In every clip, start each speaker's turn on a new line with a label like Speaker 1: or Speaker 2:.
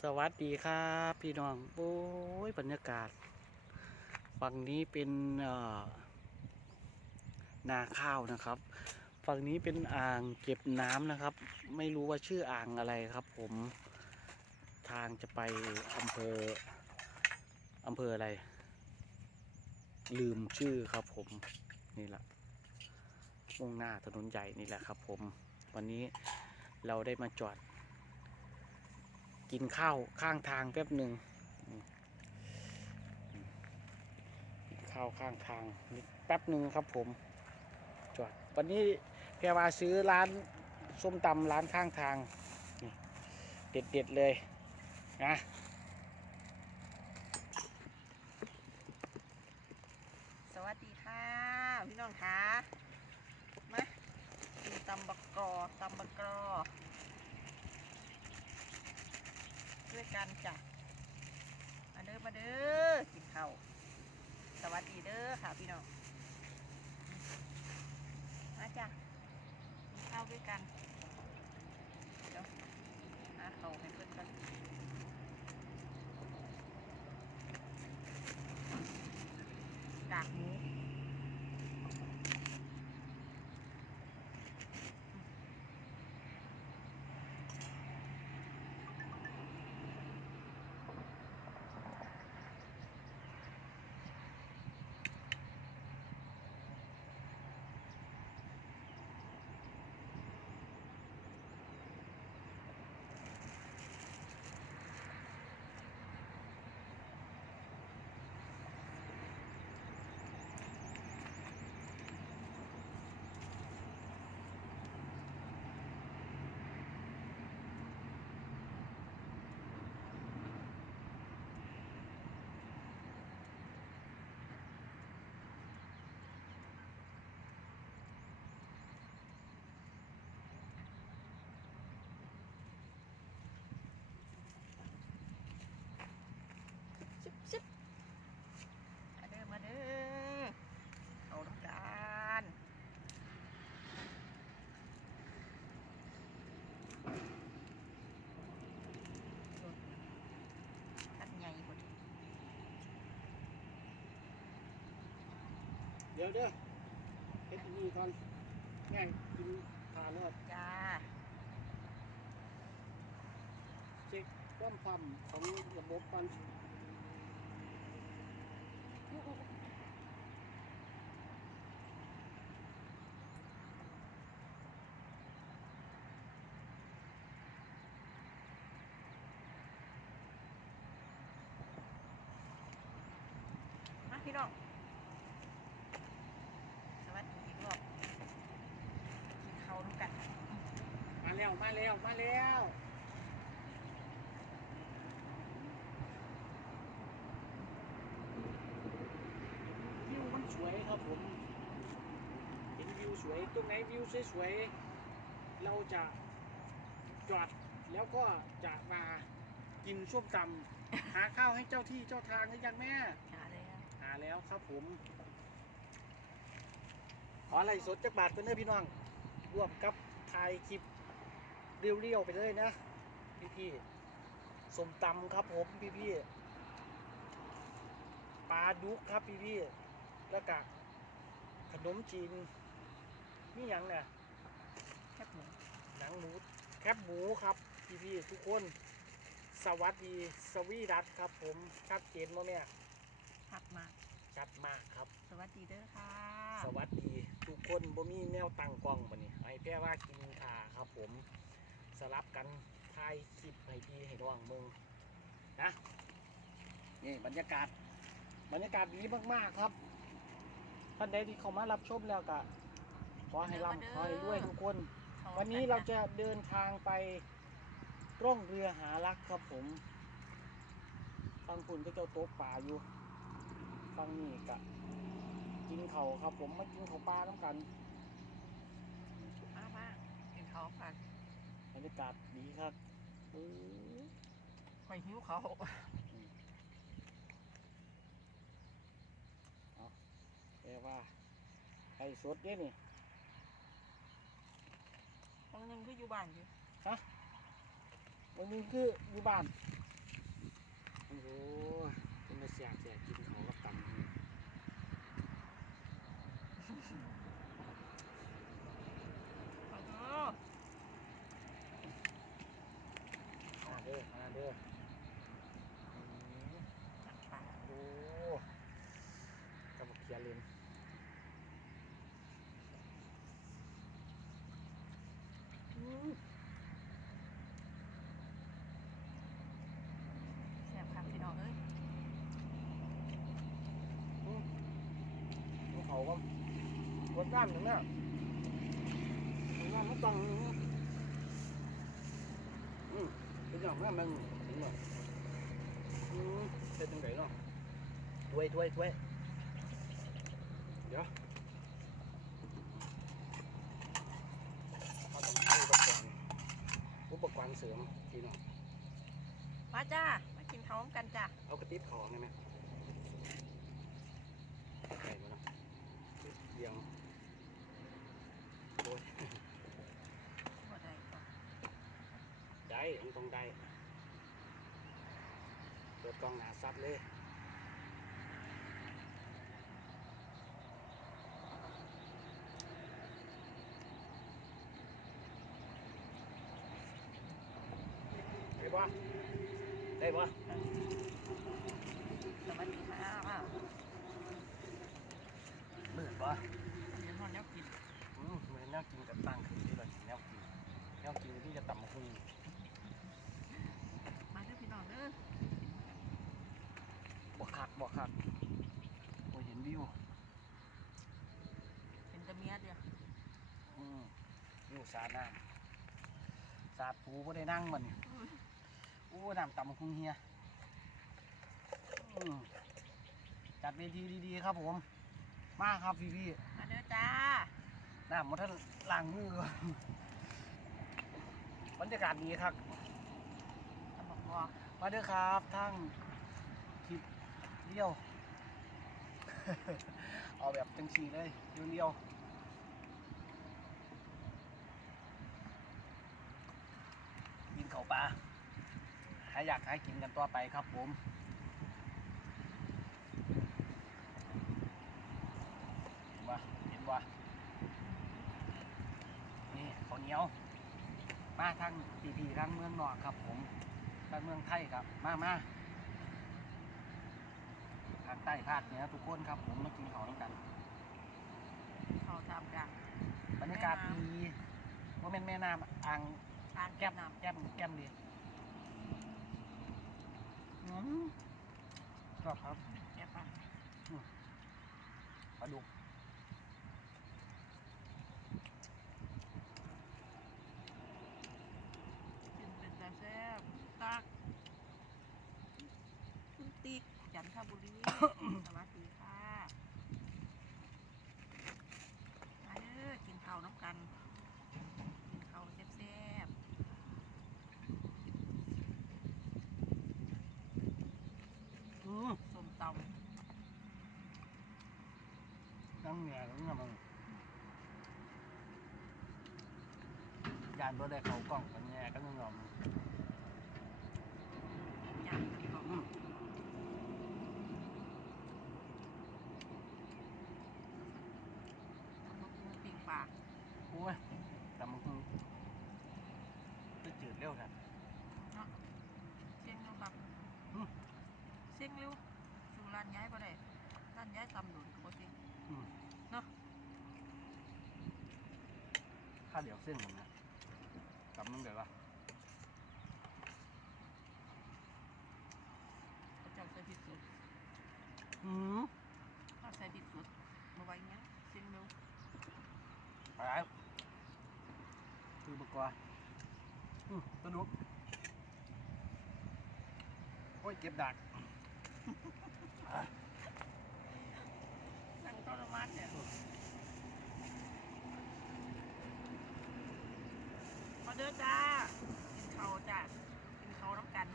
Speaker 1: สวัสดีครับพี่น้องโอ้ยบรรยากาศ ฝั่งนี้เป็นนาข้าวนะครับ ฝั่งนี้เป็นอ่างเก็บน้ำนะครับ ไม่รู้ว่าชื่ออ่างอะไรครับผมทางจะไปอำเภออำเภออะไร ลืมชื่อครับผมนี่แหละมุ่งหน้าถนนใหญ่นี่แหละครับผม วันนี้เราได้มาจอด กินข้าวข้างทางแป๊บหนึ่งกินข้าวข้างทางนิดแป๊บหนึ่งครับผมจอดวันนี้แพรวาซื้อร้านส้มตำร้านข้างทางนี่เด็ดๆเลยนะ
Speaker 2: สวัสดีค่ะ พี่น้องคะมากินตำบักกอตำบักกอ ด้วยกันจ้ะมาเด้อมาเด้อกินข้าวสวัสดีเด้อค่ะพี่น้องมาจ้ะกินข้าวด้วยกันเดี๋ยวหาเขาวให้เพื่อนกันกากหมู ชิบชิบมาเด้อมาเด้อเขาต้องการตัดใหญ่หมด
Speaker 1: เดี๋ยวเด้อเฮ็ดอันนี่ก่อนง่ายกินทานแล้ว
Speaker 2: จ้า
Speaker 1: เช็คความพร้อมของระบบก่อน
Speaker 2: มาพี่น้อง สวัสดีอีกรอบกินข้าวด้วยกัน
Speaker 1: มาแล้ว มาแล้วมาแล้ววิวมันสวยครับผม เห็นวิวสวยตรงไหนวิวสวยๆเราจะจอดแล้วก็จะมากินส้มตำหาข้าวให้เจ้าที่เจ้าทางหรือยังแม่
Speaker 2: หาเลยอะ
Speaker 1: หาแล้วครับผม ขออะไรสดจากบาทเพื่อนเด้อพี่น้องร่วมกับถ่ายคลิป เรียวๆไปเลยนะพี่พี่ๆสมตำครับผมพี่พี่ๆปลาดุกครับพี่พี่ๆแล้วก็ขนมจีนนี่ยังเนี่ย
Speaker 2: แคบหมู
Speaker 1: หนังหมูแคบหมูครับพี่พี่ๆทุกคน สวัสดีสวีดัตครับผมชัดเจนมั้เนี่ย
Speaker 2: ผักมาก
Speaker 1: ชัดมากครับ
Speaker 2: สวัสดีเด้อค่ะ
Speaker 1: สวัสดีทุกคนบ่มีแนวตั้งกล้องปะนี่ให้แพ่ว่ากินขาครับผม สลับกันถ่ายคลิปให้พี่ให้น้องมึงนะนี่บรรยากาศ บรรยากาศดีมากๆครับท่านใดที่เข้ามารับชมแล้วก็ขอให้ร่ำขอให้ด้วยทุกคน
Speaker 2: ข้
Speaker 1: วันนี้เราจะเดินทางไปร่องเรือหารักครับผมฟังคุณก็เจ้าโต๊ะป่าอยู่ฟังนี่กะกินเขาวครับผมมากินเขาวปลาน้ำกัน
Speaker 2: มามากินข้าวกัน
Speaker 1: บรรยากาศดีครับอื้อ
Speaker 2: คอยหิวเขาว
Speaker 1: แปลว่าไก่สดเนี่ยนี่
Speaker 2: บางนึงก็อยู่บ้านอยู่
Speaker 1: ฮะวันนี้คืออยู่บ้าน โอ้โหเป็นมาเสียเสียกินเขากับตังนี่
Speaker 2: เอาเด้อ
Speaker 1: มาเด้อมาเด้ออืม
Speaker 2: จัดไป
Speaker 1: โอ้กำลังเคลียร์เลน อืม
Speaker 2: แซ่บครับพี่น้องเอ้ย
Speaker 1: ภูเขาก็ รถด้านหนึ่งเนี่ยงานมันต้องอืมเป็นอย่างนั้นมันถึงหน่อยอืมเป็นจังไงเนาะถ้วยถ้วยถ้วยเดี๋ยวเขาต้องใช้อุปกรณ์อุปกรณ์เสริมพี่น้อง
Speaker 2: มาจ้า มากินข้าวกันจ้า
Speaker 1: เอากระติบของได้ไหมใส่มาเนาะเรียงโอ้ย
Speaker 2: บ่ได้ก็
Speaker 1: ได้มันต้องได้เปิ ดกล้องหนาซัดเลยได้ปะได้ปะ
Speaker 2: สวัสดีค่ะอ้าว
Speaker 1: มืดปะ
Speaker 2: เดี๋ยวพ่อเนี้ยกิน
Speaker 1: อืมมือแนวกินกับตั้งขึ้นที่เราแนวกินแนวกินที่จะต่ำหุ่น
Speaker 2: มาเด้อพี่น้องเด้อบ
Speaker 1: วกคักบวกคักโอ้ยเห็นวิว
Speaker 2: เป็นตะเมียเดียว
Speaker 1: อืมวิวสาดน้ำสาดปูไ่ได้นั่งมันนี่โอ้น้ำต่ำคุงเฮียอืมจัดเวทีดีๆครับผม มาครับพี่พี่
Speaker 2: มาเด้อจ้า
Speaker 1: ๆน้ำมันท่านล้างมือก่อนบรรยากาศดีครับ
Speaker 2: ตำบักบอก
Speaker 1: มาเด้อครับทั้งคลิป เดียว เอาแบบจังสีเลยเดียวๆกินเขาปลาหาอยากให้กินกันต่อไปครับผมเห็นว่าเห็นว่านี่ข้าวเหนียว มาทางปีพีทางเมืองนอกครับผมทางเมืองไทยครับ มามา ใต้ภาคเหนือทุกคนครับ ผมมากินข้าวด้วยกัน
Speaker 2: ข้าวตามกัน
Speaker 1: บรรยากาศดีว่าเป็นแม่น้ำอ่าง
Speaker 2: อ่าง
Speaker 1: แก้
Speaker 2: แก้
Speaker 1: ม
Speaker 2: มน้
Speaker 1: แก้มแก้มดีอืมชอบครับำ
Speaker 2: แก้มปัน
Speaker 1: ปลาดุก
Speaker 2: กินเป็นตาแซ่บตักคุณติ๊ก จันทบุรี สวัสดีค่ะมาเด้อกินข้าวน้ำกัน กินข้าวแซ่บ
Speaker 1: อืม
Speaker 2: ๆส้มต
Speaker 1: น้ำเหนียวน้ำมันยานตัวได้เขากล่องกันแง่ก็ต้องยอมำ
Speaker 2: ยำพี่น้อง
Speaker 1: อืม
Speaker 2: ตำบักหุ่งปิ้งปลา
Speaker 1: โอ้ยแต่มันคงจะจืดเร็วนะ
Speaker 2: เสียงเร็วครับ
Speaker 1: อืม
Speaker 2: เสียงเร็วสู่ ร้านย้ายบ่ได้ร้านย้ายตำโดนก็บ่เสียง
Speaker 1: อืม
Speaker 2: เนาะ
Speaker 1: ข้าเดี๋ยวเส้นผมนะกลับมึงเดี๋ยววะ
Speaker 2: เขาเจ้าใส่ผิดสุด
Speaker 1: อืม
Speaker 2: ถ้าใส่ผิดสุดบ่ไหวเงี้ยเสียงเร็ว
Speaker 1: ไปแล้วคือบักกว่าอืมสนุกโอ้ยเก็บดัก
Speaker 2: นั่งทรมานเนี่ยมาเด้อจ้า กินข้าวจ้า กินข้าวน้ำกัน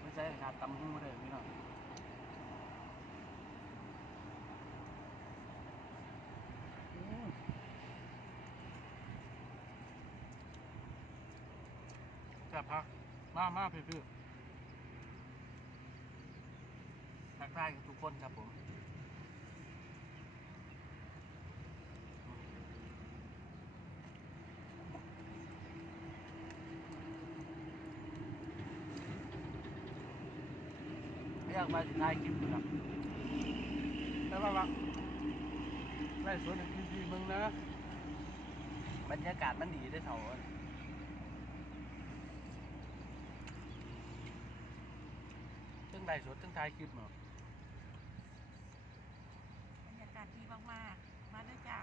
Speaker 1: ไม่ใช่การตำหูเลยพี่น้อง จับพักมามาพี่พี่ทักทายกับทุกคนครับผมอยากมาถ่ายคลิปอยู่ครับแต่ว่าไล่สวนในพื้นที่มึงนะบรรยากาศมันดีได้เท่าอะตึ้ง ไล่สวนตึ้งถ่ายคลิปเนาะ
Speaker 2: บรรยากาศดีมากๆ มาด้วยจ้า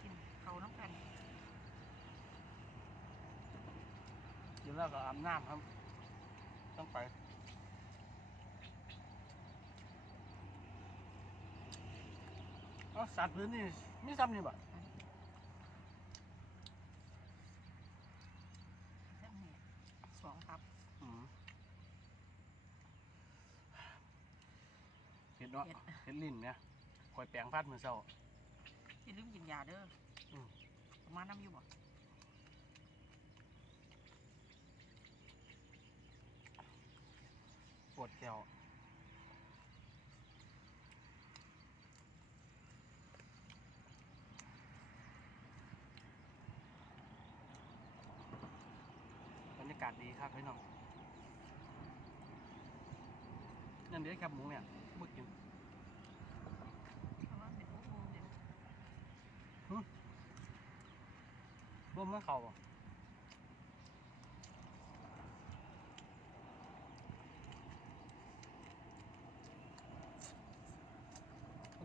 Speaker 2: กินเขาน้ำกัน
Speaker 1: กินแล้วก็อาบน้ำครับ ต้องไปเอาสัตว์พื้นนี่มีซ้ำนี่บ่
Speaker 2: เส้นเหียสองครับ
Speaker 1: อืม เห็ดเนาะ
Speaker 2: เห็ด
Speaker 1: เห็ดลิ้นเนี่ยคอยแปลงพัดมือเศร้า
Speaker 2: อย่าลืมกินยาเด้ออ
Speaker 1: ม
Speaker 2: ประมาณน้ำอยู่บ่
Speaker 1: ปวดแขวบรรยากาศดีครับพี่น้องนั่นเดี๋ยวแคบหมูเนี่ยบึกกิน
Speaker 2: เพราะว่าเป็นพวกมูเนี่ย
Speaker 1: ร่วมเมื่อเขาบ่า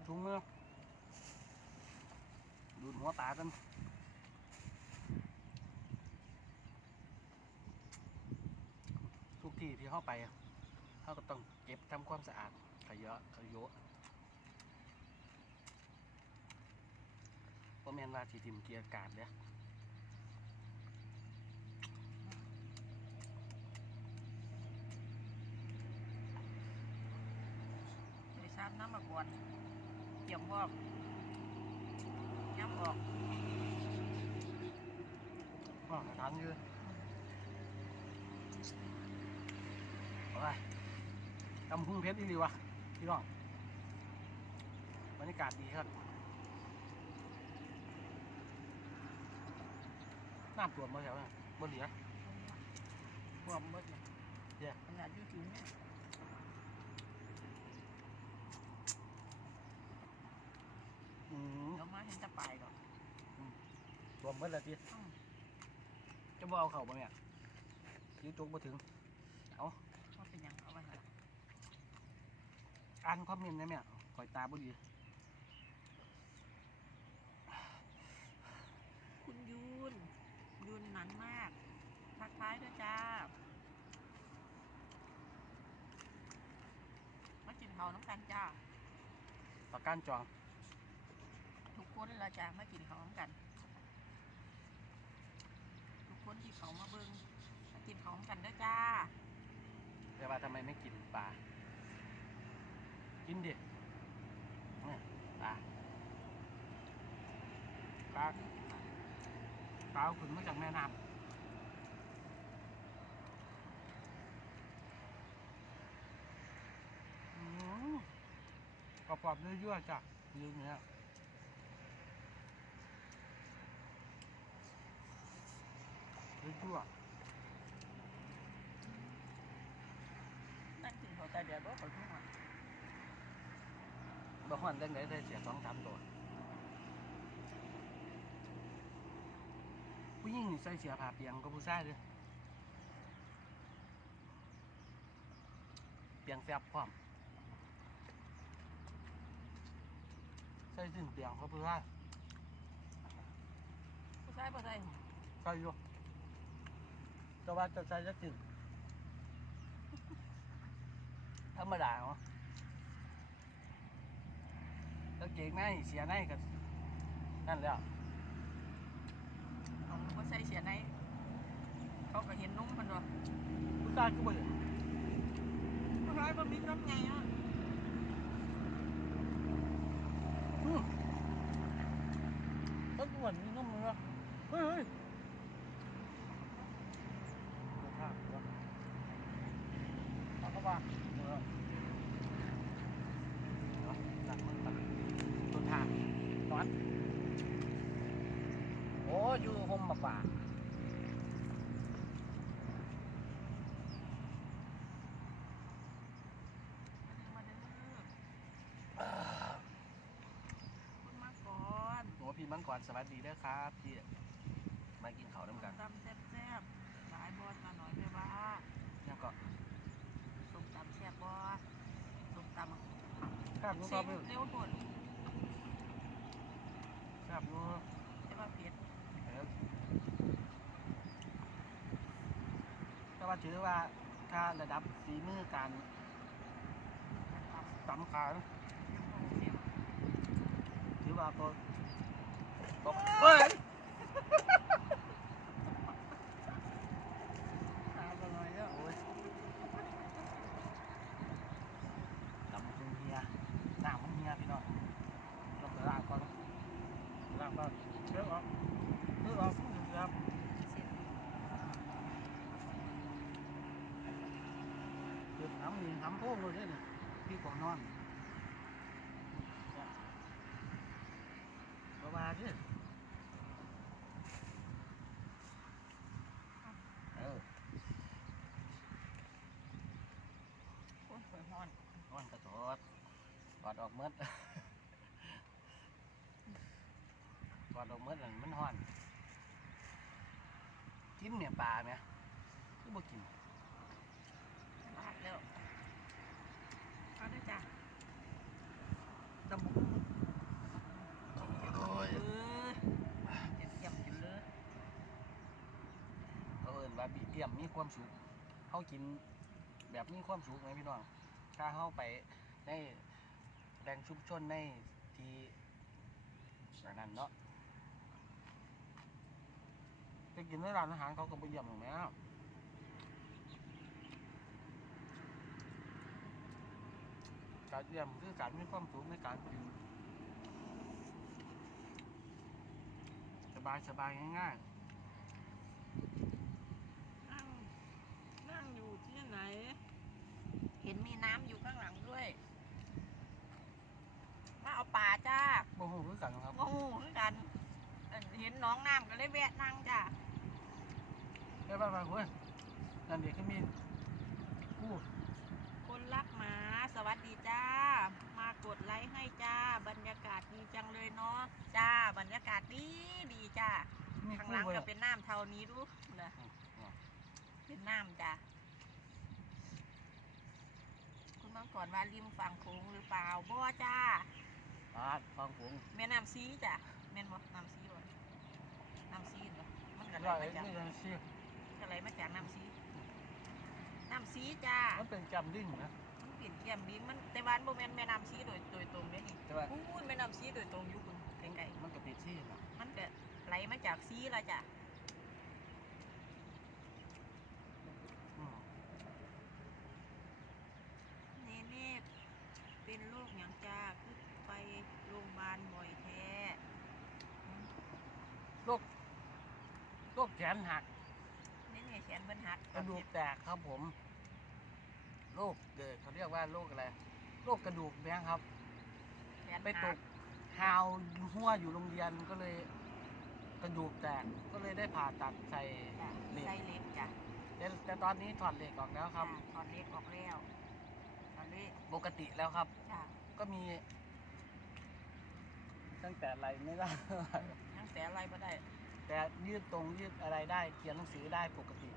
Speaker 1: ถุงมือดูดหัวตากันทุกที่ที่เข้าไปเขาก็ต้องเก็บทำความสะอาดขยะขยะเพราะแมนว่าทีทิมเกียร์กาดเนี่ย
Speaker 2: บริษัทน้ำมาก วนเกี่ยมบอกย้ำบอก
Speaker 1: อ๋อทานอยู่เอาไปกำพุ่งเพชรดีวะพี่น้องบรรยากาศดีครับน้ำท่วมมาแถวนั้นบนเหลีย
Speaker 2: รวมหมดเลย
Speaker 1: เดี๋ยว
Speaker 2: ขนาดอยูทูบเนี่ย
Speaker 1: อืม
Speaker 2: เดี๋ยวมาเห็นจะปลายก่อน
Speaker 1: ท่วมหมดแล้วพี่
Speaker 2: อืม
Speaker 1: จะบ่เอาเข่าบ่เนี่ยยืดจุกมาถึง
Speaker 2: ว่าเป็นหยังเอาไว้ให้
Speaker 1: อ่านคอมเมนต์ได้ไหมอะคอยตาบ่ดี
Speaker 2: คุณยูนยูนหนันมากทักทายด้วยจ้า มากินเขาวน้ำกันจ้า
Speaker 1: ปากก้านจอง
Speaker 2: ทุก คนเราจะมากินเขาวกัน ทุกคนที่เขามาเบิ้งมากินเขาวกันด้วยจ้า
Speaker 1: แต่ว่าทำไมไม่กินปลา กินดิเนี่ยปลา ปลาปลาขึ้นมาจากแม่น้ำอืมกรอบๆยั่วๆจ้ะยืนเนี้ย ยั่ว
Speaker 2: นั่งกินเขาวแต่เดี๋ยวบอกเขาทุกวัน
Speaker 1: ๆบางวันเรื่องไหนได้เสียสองสามตัวผู้หญิงนี่ใส่เสียผ้าเปียงก็ผู้ชายเลยเปียงแฟบพร้อมใส่ถึงเปียงก็ผู้ชาย
Speaker 2: ผู้ชายผู้ชาย
Speaker 1: ใส่อยู่ แต่ว่าจะใส่จะถึงธรรมดาเนาะกางเกงในเสียในกันนั่นแหล้ว
Speaker 2: เอาผู้ชายเสียในเขาก็เห็นนุ่มมันด้วย
Speaker 1: ผู้ชายก็บ่เห็น
Speaker 2: ผู้ชายมันมีน้ำไงอะ
Speaker 1: อืมต้นกวนมีน้ำมือเฮ้ยเฮ้ย ต้นทางนอน โอ้อยู่ห่
Speaker 2: มมา
Speaker 1: ป่าพี่มังกรสวัสดีด้วยครับ พี่มากินข้าว
Speaker 2: ด้ว
Speaker 1: ยกั
Speaker 2: น
Speaker 1: ครับนู้
Speaker 2: เซ็
Speaker 1: ก็
Speaker 2: ง
Speaker 1: ไม่
Speaker 2: เร็วหมด
Speaker 1: ครับนู้
Speaker 2: แต่ว่าเผ็ด
Speaker 1: เออแต่ว่าถือว่าถ้าระดับฝีมือการ
Speaker 2: ตำ
Speaker 1: ตำขา
Speaker 2: เค็ม
Speaker 1: ถือว่าตัวตกเฮ้ย
Speaker 2: ตาอร่อยแล้ว
Speaker 1: โอ้ยตำมันเฮียหน้ามันเฮียพี่น้องต้องไปล้างก่อนล้างก่อนเลือกออกเลือกออกครับ
Speaker 2: เสร็จ
Speaker 1: เดือดน้ำมีน้ำพุ่งเลยเนี่ยพี่ก่อนนอนประมาณนี้เออ
Speaker 2: โอ้ยหอยฮ้อน
Speaker 1: นอนกระโดดก อดออกเมืดกอดออกเมืดนั่นมันห่อน กินเนี่ยปลาเนี่ยคือบ่กิน
Speaker 2: ลาดแล้วเอาด้วยจ้ะตำบุก
Speaker 1: โอ้ย
Speaker 2: เออเจ็บเยี่ยมอยู่เลย
Speaker 1: เขาเอินว่าบีเอี่ยมมีความสุขเขากินแบบมีความสุขไหมพี่น้องถ้าเขาไปใน แหล่งชุมชนในที่อันนั้นเนาะไปกินในร้านอาหารเขาก็ไปเยี่ยมหรอกแม่การเยี่ยมคือการมีความสุขในการกินสบายสบายๆง่าย
Speaker 2: นั่ง นั่งอยู่ที่ไหน เห็นมีน้ำอยู่ข้างหลังด้วย มาเอาป่าจ้า
Speaker 1: ๆบ่ฮู้คือกันครับ
Speaker 2: โง่คือกันเอิ่นเห็นน้องน้ำก็เลยแวะนั่งจ้า
Speaker 1: เอ้ยบ้านๆเฮ้ยนั่นเด็กที่มีผู้
Speaker 2: คนรักหมาสวัสดีจ้า มากดไลค์ให้จ้า บรรยากาศดีจังเลยเนาะจ้า บรรยากาศดีดีจ้า
Speaker 1: มี
Speaker 2: ข้าง
Speaker 1: คู่
Speaker 2: หลัง
Speaker 1: เว้ย
Speaker 2: ก็เป็นน้ำเท่านี้ดูนะเป็นน้ำจ้ะคุณมังก่อนว่าริมฝั่งโขงหรือเปล่าบ่จ้า
Speaker 1: ปาดฟังผม
Speaker 2: แม่น้ำซีจ้ะแม่นบ่น้ำซีบ่น้ำซีเหรอมันก็ไหล
Speaker 1: ว่า
Speaker 2: มา
Speaker 1: ไอ้
Speaker 2: จาก
Speaker 1: นี่มันสิ
Speaker 2: ก็ไหลมาจากน้ำซีน้ำซีจ้า
Speaker 1: มันเป็นจำดิ้นนะ
Speaker 2: มันเปลี่ยนเกี่ยมดินมันแต่วาอันบ่แม่นแม่น้ำซีโดยโดยตรงเด้นี่
Speaker 1: แต่ว่า
Speaker 2: อู้ยแม่น้ำซีโดยตรงอยู่คุณไกล
Speaker 1: มันก็เป็นที่นะ
Speaker 2: ๆมันก็ไหลมาจากซีละจ้ะ
Speaker 1: อืม
Speaker 2: เนเน่เป็นโรคหยังจ้าคือไปโรงพยาบาลบ่อยแท้
Speaker 1: โรคโรคแข นหัก
Speaker 2: เนเน่แขนเบิ่นหัก
Speaker 1: กระดูกแตกครับผมโรคเกิดเขาเรียกว่าโรคอะไรโรคกระดูกแบงครับ
Speaker 2: แขน
Speaker 1: ไปต
Speaker 2: หั
Speaker 1: กฮาวหัวอยู่โรงเรียนก็เลย กระดูกแตกก็เลยได้ผ่าตัดใส่
Speaker 2: จ้ะ
Speaker 1: เหล็ก
Speaker 2: ไส้เล็กจ้ะ
Speaker 1: แต่แต่ตอนนี้ถอดเหล็กออกแล้วครับ
Speaker 2: จ้ะถอดเล็กออกแล้วถอดเล็ก
Speaker 1: ปกติแล้วครับ
Speaker 2: จ้ะ
Speaker 1: ก็มี ตั้งแต่อะไรไม่ได้
Speaker 2: ตั้งแต่อะไรบ่ได้
Speaker 1: แต่ยืดตรงยืดอะไรได้เขียนหนังสือได้ปกติ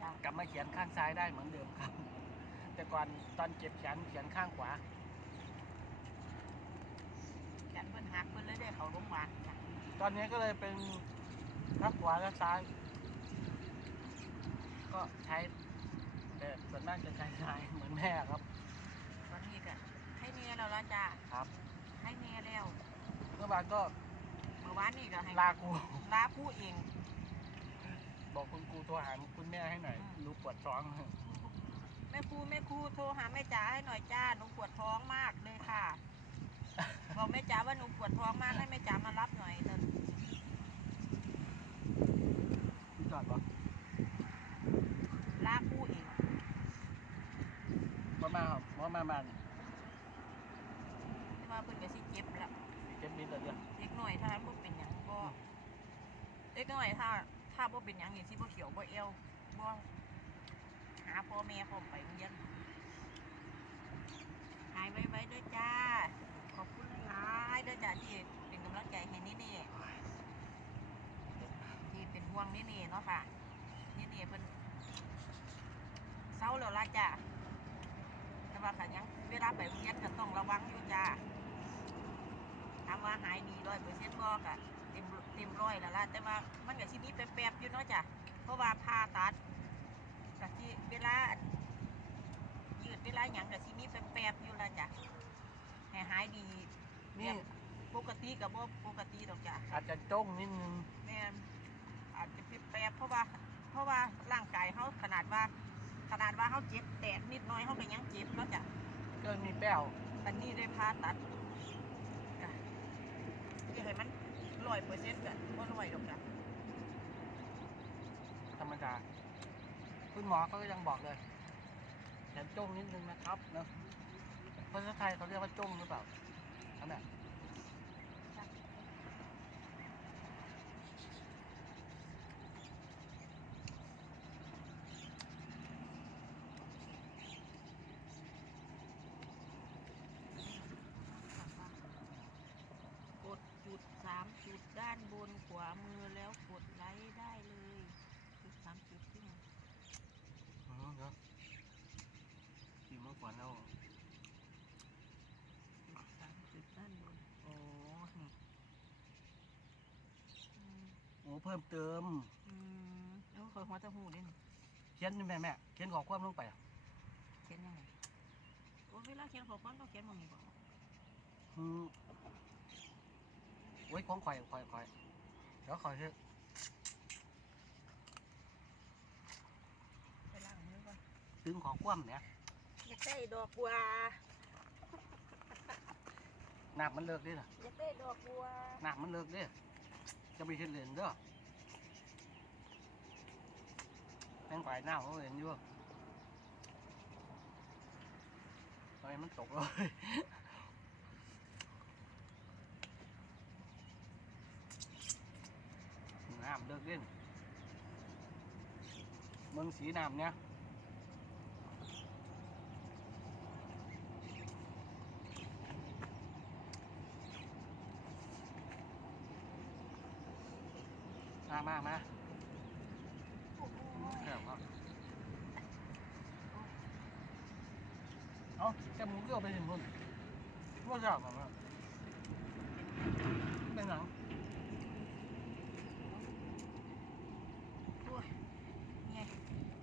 Speaker 2: จ้ะ
Speaker 1: กลับมาเขียนข้างซ้ายได้เหมือนเดิมครับ แต่ก่อนตอนเจ็บแขนเขียนข้างขวา
Speaker 2: แขนเบิ่นหักเพิ่นเลยได้เข้าโรงพยาบาลจ้ะ
Speaker 1: ตอนนี้ก็เลยเป็นข้างขวาและซ้าย ก็ใช้ แต่ส่วนมากจะใช้ซ้ายเหมือนแม่ครับ
Speaker 2: ตอนนี้ก็ให้เนแล้วล่ะจ้ะ
Speaker 1: ครับ
Speaker 2: ให้เนแล้ว
Speaker 1: เมื่อวานก็
Speaker 2: เมื่อ วานนี่ก็ให้
Speaker 1: ลากู
Speaker 2: ลาผู้เอง
Speaker 1: บอกคุณครูโทรหาคุณแม่ให้หน่อยรู้ปวดท้อง
Speaker 2: แม่ครูแม่ครูโทรหาแม่จ๋าให้หน่อยจ้าหนูปวดท้องมากเลยค่ะ บอกแม่จ๋าว่าหนูปวดท้องมากให้แม่จ๋ามารับหน่อยเถอะ
Speaker 1: พี่จอดปะ
Speaker 2: ลาผู้เอง
Speaker 1: มามาครับมามามา
Speaker 2: แต่ว่าเพิ่นก็สิเจ็บแล้ว
Speaker 1: เจ็บนิดเดียว
Speaker 2: เด็กหน่อยถ้าบ่เป็นหยังก็ เล็กน้อยถ้า ถ้าบ่เป็นหยังนี่สิบ่เขียวบ่เอวบ่หาพ่อแม่พ่อมไปโรงเรียนหายไว้ๆด้อจ้า ขอบคุณหลายด้อจ้าที่เป็นกำลังใจให้นี่นี่ที่เป็นห่วงนี่นี่เนาะค่ะนี่นี่เพิ่นเศร้าแล้วล่ะจ้าแต่ว่าก็ยังเวลาไปโรงเรียนก็ต้องระวังอยู่จ้าถามว่าหายดีร้อยเปอร์เซ็นต์บ่ก็เต็ม เต็มร้อยแล้วล่ะแต่ว่ามันก็สิมีแป๊บๆอยู่เนาะจ้ะเพราะว่าผ่าตัดก็สิเวลาอันยืดเวลาหยังก็สิมีแป๊บๆอยู่ละจ้ะให้หายดี
Speaker 1: นี่
Speaker 2: ปกติกับบ่ปกติดอกจ้ะ
Speaker 1: อาจจะจ้งนิดนึง
Speaker 2: แม่นอาจจะเปรียบแปรเพราะว่า เพราะว่าร่างกายเขาขนาดว่า ขนาดว่าเขาเจ็บแตกนิดหน้อยเขาก็ยังเจ็บแล้วจ้ะ
Speaker 1: ก็มีแป้ว
Speaker 2: อันนี้ได้ผ่าตัดจ้ะที่ให้มัน ร้อยเปอร์เซ็นต์กันว่าร้อยดอกจ้ะ
Speaker 1: ธรรมดา คุณหมอเขาก็ยังบอกเลยอย่าจ้งนิดนึงนะครับเนอะภาษาไทยเขาเรียกว่าจ้งหรือเปล่าอันนี้ย
Speaker 2: กดจุดสามจุดด้านบนขวามือแล้วกดไลค์ได้เลยจุดสามจุดที่ไหน
Speaker 1: อืมเนอะดีเมื่อ ก่อนเรา
Speaker 2: จุดสามจุดด้านบนโอ้นี่อืม
Speaker 1: โอ้เพิ่มเติม
Speaker 2: อืมแล้วคอยหัวจะหูด้วยนี่
Speaker 1: เขียนนี่แม่แม่เขียนขอความลงไปอะ
Speaker 2: เขียนยังไงโอ้เวลาเขียนขอความต้องเขียนหมองนี้บอก
Speaker 1: อืมโอ้ยของข่อยข่อยข่อยเดี๋ยวข่อยจะ
Speaker 2: ไปล้างมือก่อน
Speaker 1: ดึงขอความเนี่ย
Speaker 2: อยากได้ดอกบัว
Speaker 1: น้ำมันเลิกดิล่ะ
Speaker 2: อยากได้ดอกบัว
Speaker 1: น้ำมันเลิกดิจะไปเห็นเหรียญเด้อแม่งฝ่ายหน้าเขาเห็นอยู่ทำไมมันตกเลยน้ำเลิกเล่นมึงสีน้ำเนี่ยมามามา
Speaker 2: โอ้โห
Speaker 1: แค่ครับเอา แค่หมูเกี่ยวไปถึงนู่นว่าจะแบบว่าเป็นหนัง
Speaker 2: ยเมีย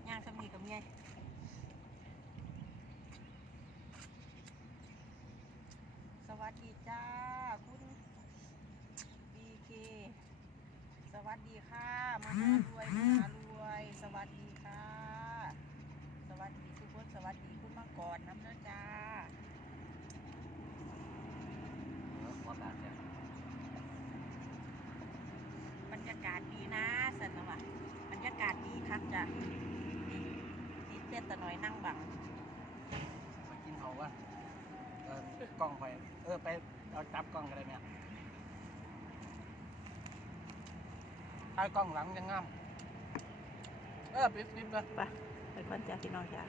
Speaker 2: ย่างสมีกับเมียสวัสดีจ้า คุณบีเคสวัสดีค่ะมหารวยมหารวย สวัสดีค่ะ สวัสดีทุกคนสวัสดีคุณมังกรน้ำเนื้อจ้า
Speaker 1: เออหัวบาดเนี่ย
Speaker 2: บรรยากาศดีนะสันนะวะบรรยากาศดีครับจ้ะดีเต้นแต่น้อยนั่งบัง
Speaker 1: ไปกินเขาวะเออกล้องไป เออไปเอาจับกล้องกันเลยเนี่ยถ้ากล้องหลังยังงาม เออปิดปิดเลย
Speaker 2: ไปก่อนจ้าพี่น้องจ้า